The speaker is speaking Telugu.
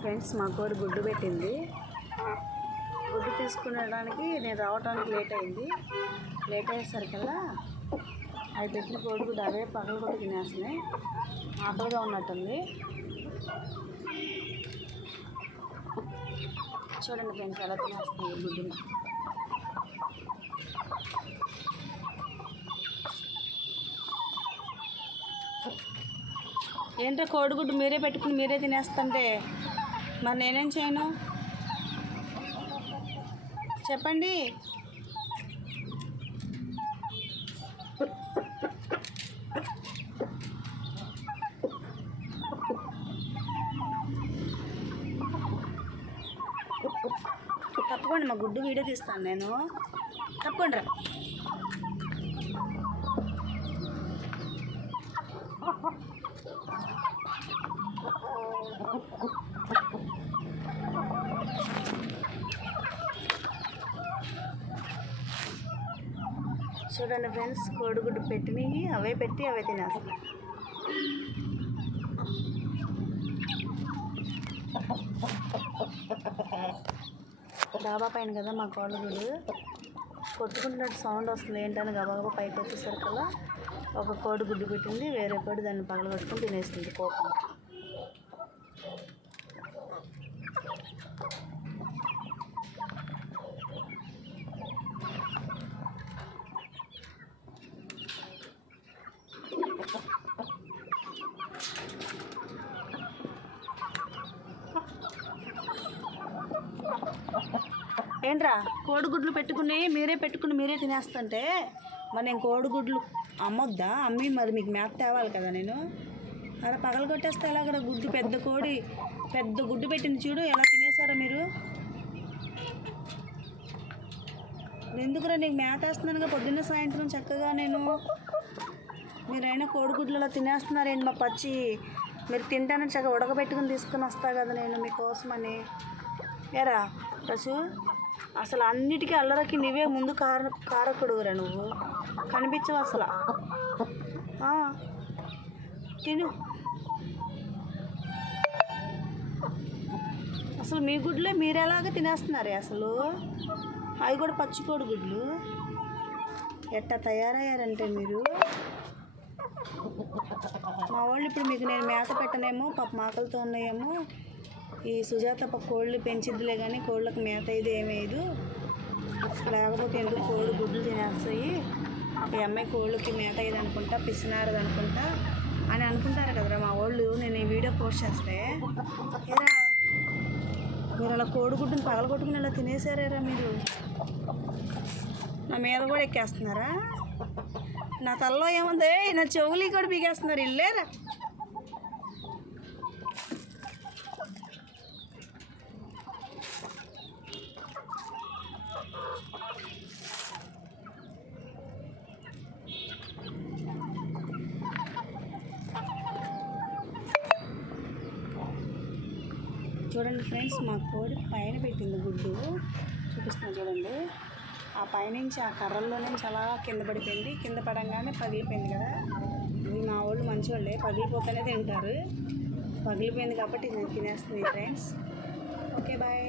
ఫ్రెండ్స్, మా కోడి గుడ్డు పెట్టింది. గుడ్డు తీసుకునేడానికి నేను రావడానికి లేట్ అయింది. లేట్ అయ్యేసరికల్లా అవి పెట్టిన కోడిగుడ్డు అవే పగలు కూడా తినేస్తున్నాయి. ఆకలిగా ఉన్నట్టుంది. చూడండి ఫ్రెండ్స్, ఎలా తినేస్తుంది గుడ్డుని. ఏంటో కోడిగుడ్డు మీరే పెట్టుకుని మీరే తినేస్తుంటే మరి నేనేం చేయను చెప్పండి. తప్పకుండా మా గుడ్డు వీడియో తీస్తాను నేను. తప్పకుండా చూడండి ఫ్రెండ్స్, కోడిగుడ్డు పెట్టినవి అవే పెట్టి అవే తినేస్తాయి. డాబా పైన కదా మా కోడిగుడ్డు కొట్టుకుంటున్నట్టు సౌండ్ వస్తుంది. ఏంటని గబగబా పైకి వచ్చేసరికల్లా ఒక కోడి గుడ్డు పెట్టింది, వేరే కోడి దాన్ని పగలగొట్టుకుని తినేస్తుంది కోపం. ఏంట్రా కోడిగుడ్లు పెట్టుకుని మీరే తినేస్తుంటే మరి నేను కోడిగుడ్లు అమ్మొద్దా? అమ్మి మరి మీకు మేత తేవాలి కదా నేను. అలా పగల కొట్టేస్తే ఎలా? అక్కడ గుడ్డు పెద్ద గుడ్డు పెట్టింది చూడు, ఎలా తినేసారా మీరు? ఎందుకురా నీకు మేత వేస్తున్నానుగా పొద్దున్న సాయంత్రం చక్కగా నేను. మీరైనా కోడిగుడ్లు అలా తినేస్తున్నారేంటి? మా పచ్చి మీరు తింటానని చక్కగా ఉడకబెట్టుకుని తీసుకుని వస్తా కదా నేను మీకోసమని. ఏరా పశు, అసలు అన్నిటికీ అల్లరికి నువ్వే ముందు కారకుడురా. నువ్వు కనిపించవు అసలు. తిను. అసలు మీ గుడ్లే మీరెలాగా తినేస్తున్నారే అసలు. అవి కూడా పచ్చికోడి గుడ్లు. ఎట్టా తయారయ్యారంటే మీరు. మా వాళ్ళు ఇప్పుడు మీకు నేను మేత పెట్టనేమో, పాప మాకలతో ఉన్నాయేమో. ఈ సుజాత కోళ్ళు పెంచిద్దిలే కానీ కోళ్ళకి మేత ఇది ఏమేయదు, లేకపోతే ఎందుకు కోళ్ళు గుడ్లు తినేస్తాయి, ఈ అమ్మాయి కోళ్ళకి మేత ఇది అనుకుంటా, పిసినారది అనుకుంటా అని అనుకుంటారు కదరా మా వాళ్ళు. నేను ఈ వీడియో పోస్ట్ చేస్తే ఏరా మీరు అలా కోడిగుడ్డుని పగలగొట్టుకుని అలా తినేసారా మీరు. నా మీద కూడా ఎక్కేస్తున్నారా? నా తలలో ఏముంది? నా చెవులు కూడా పీకేస్తున్నారు. ఇల్లేరా చూడండి ఫ్రెండ్స్, మా కోడి పైన పెట్టింది గుడ్డు. చూపిస్తున్నా చూడండి. ఆ పైనుంచి ఆ కర్రల్లో నుంచి అలా కింద పడిపోయింది. కింద పడంగానే పగిలిపోయింది కదా. ఇది మా వాళ్ళు మంచి వాళ్ళే, పగిలిపోతేనే తింటారు. పగిలిపోయింది కాబట్టి నేను తినేస్తుంది ఫ్రెండ్స్. Okay bye.